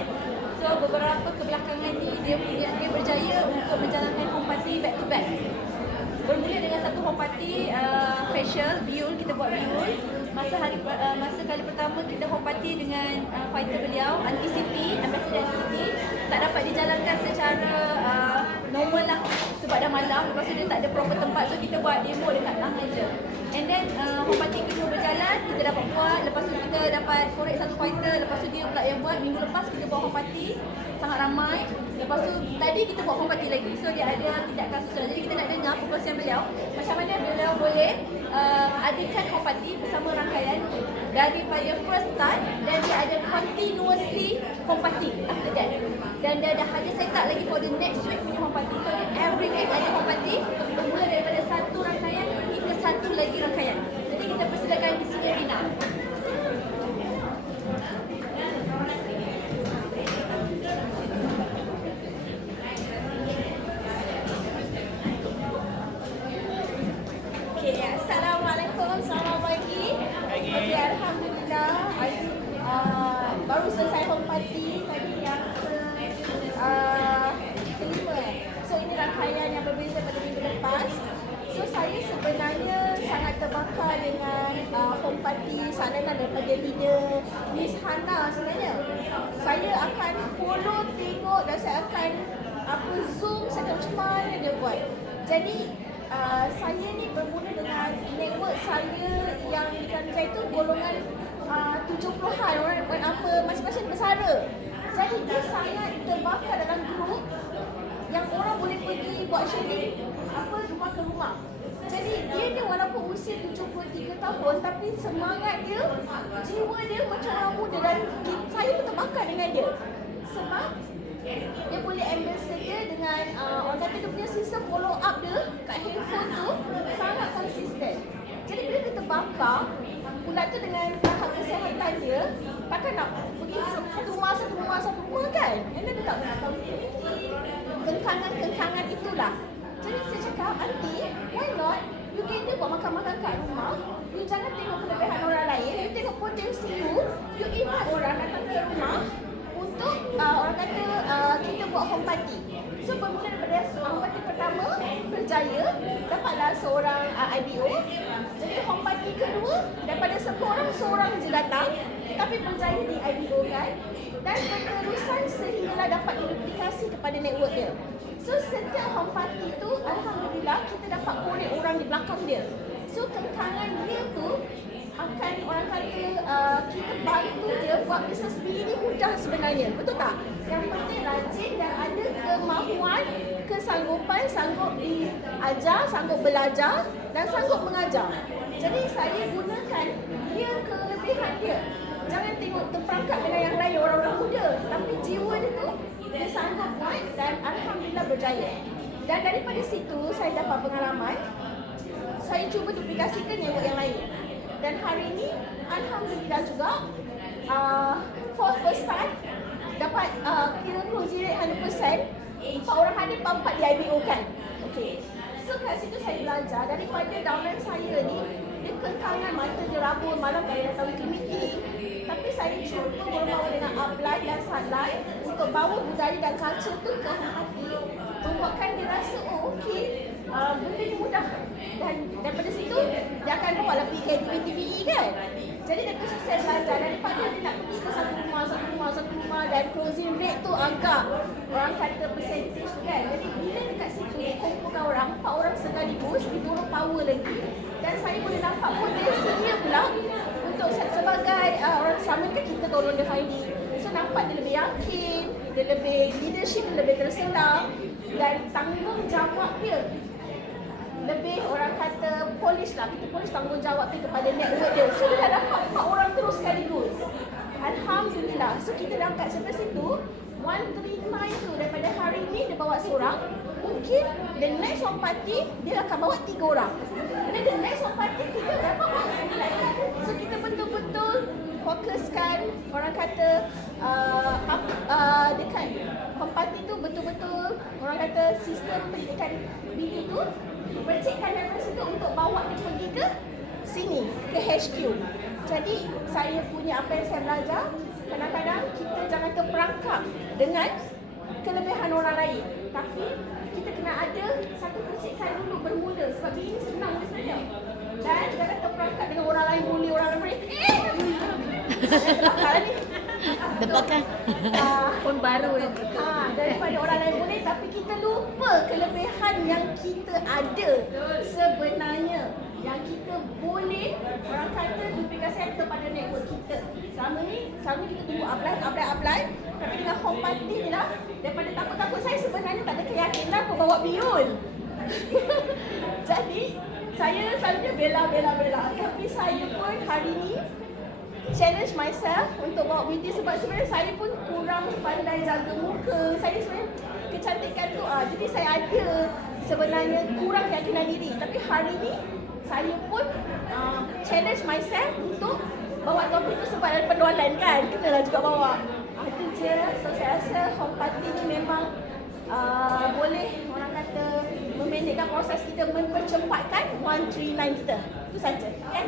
kan. So beberapa kebelakangan ni dia berjaya untuk menjalankan home party back to back. Bermula dengan satu home party facial, biul, kita buat biul. Masa kali pertama kita home party dengan fighter beliau, Anti-City, Ambassador Anti-City, tak dapat dijalankan secara normal lah sebab dah malam. Lepas tu dia tak ada proper tempat, so kita buat demo dekat tangan je. And then home party kedua berjalan, kita dapat buat. Lepas tu kita dapat korek satu fighter. Lepas tu dia pula yang buat. Minggu lepas kita buat home party, sangat ramai. Lepas tu tadi kita buat home party lagi. So dia ada tindakan susulan. Jadi kita nak dengar perkongsian beliau macam mana beliau boleh adakan home party bersama rangkaian daripada first start, dan dia ada continuously home party after that. Dan dia dah ada set up lagi for the next week punya home party. So every week ada home party, bermula daripada satu rangkaian hingga satu lagi rangkaian. Jadi kita persilakan di sini Rina. Assalamualaikum, selamat pagi. Okay, Alhamdulillah. Baru selesai home party tadi yang kelima. So ini rangkaian yang berbeza pada minggu lepas. So saya sebenarnya sangat terbakar dengan home party saranan daripada leader Miss Hana sebenarnya. Saya akan follow, tengok, dan saya akan zoom saya macam mana dia buat. Jadi saya ni bermula dengan network saya yang di Kanjai tu golongan 70-an orang masing-masing bersara. Jadi dia sangat terbakar dalam grup yang orang boleh pergi buat sharing rumah ke rumah. Jadi dia ni walaupun usia 73 tahun tapi semangat dia, jiwa dia macam orang muda, dan saya pun terbakar dengan dia. Sebab dia boleh ambassador dengan orang kata dia punya sistem follow up dia kat handphone tu sangat konsisten. Jadi bila kita bakar pula tu dengan tahap kesihatan dia, takkan nak pergi satu rumah kan. Yang dia tak tahu kenkangan itulah. Jadi saya cakap, Aunty, why not you gather buat makan-makan kat rumah. You jangan tengok kelebihan orang lain, you tengok potensi you invite orang datang ke rumah untuk orang kata kita buat home party. So bermula daripada home party pertama berjaya, dapatlah seorang IBO. Jadi home party kedua daripada 10 orang, seorang je datang tapi berjaya di IBO kan. Dan berterusan sehinggalah dapat duplikasi kepada network dia. So setiap home party tu alhamdulillah kita dapat korek orang di belakang dia. So kenkangan dia tu akan orang kata kita bantu dia buat bisnes sendiri ni mudah sebenarnya. Betul tak? Yang penting rajin dan ada kemahuan, kesanggupan, sanggup diajar, sanggup belajar dan sanggup mengajar. Jadi saya gunakan dia kelebihan dia. Jangan tengok terperangkap dengan yang lain orang-orang muda, tapi jiwa dia tu dia sanggup buat dan alhamdulillah berjaya. Dan daripada situ saya dapat pengalaman. Saya cuba duplikasikan network yang lain. Dan hari ini alhamdulillah juga for first time dapat kira closing rate 100%. 4 orang hadir, 4 di IBO kan. Okay. So kat situ saya belajar daripada downline saya ni, dia kenkangan mata dia rabun malam kalau datang weekly meeting. Tapi saya cuba berbawa dengan upline dan sideline untuk bawa budaya dan culture tu ke hati, membuatkan dia rasa okey, benda ni mudah. Dan daripada situ dia akan bawa lah pergi KTV kan. Jadi daripada situ saya belajar daripada dia nak pergi ke satu rumah dan closing rate tu agak orang kata percentage kan. Jadi bila dekat situ dia kumpulkan orang, 4 orang sekaligus, diturun power lagi. Dan saya boleh nampak potensi dia pula untuk sebagai orang selama kan kita tolong dia finding. So nampak dia lebih yakin, dia lebih leadership, dia lebih tersenang, dan tanggungjawab dia lebih orang kata polish lah. Kita polish tanggungjawab dia kepada network dia. So dia dah dapat 4 orang terus sekaligus. Alhamdulillah. So kita dah kat sampai situ 139 tu daripada hari ni dia bawa seorang. Mungkin the next home party dia akan bawa 3 orang. Dan the next home party kita dapat bawa 9. So kita betul-betul fokuskan orang kata dekat home party tu betul-betul orang kata sistem pendidikan BD tu percikkan daripada situ untuk bawa dia pergi ke sini, ke HQ. Jadi saya punya apa yang saya belajar, kadang-kadang kita jangan terperangkap dengan kelebihan orang lain. Tapi kita kena ada satu percikan dulu bermula sebab ini senang sebenarnya. Dan jangan terperangkap dengan orang lain boleh, orang lain boleh. Terbakar ni. Terbakar. Pun baru yang Daripada orang lain boleh tapi kita lupa kelebihan yang kita ada sebenarnya. Yang kita boleh, orang kata duplikasikan kepada network kita. Selama ni kita tunggu apply. Tapi dengan home party ni lah, daripada takut-takut saya sebenarnya tak ada keyakinan pun bawa biul. Jadi, saya selalunya bela. Tapi saya pun hari ni challenge myself untuk bawa video sebab sebenarnya saya pun kurang pandai jaga muka. Saya sebenarnya kecantikan tu jadi saya ada sebenarnya kurang keyakinan diri. Tapi hari ni saya pun challenge myself untuk bawa topik tu sebab ada penjualan kan. Kenalah juga bawa. Itu je. So saya rasa home party ni memang boleh orang kata memendekkan proses kita, mempercepatkan 139 kita. Itu saja. Kan?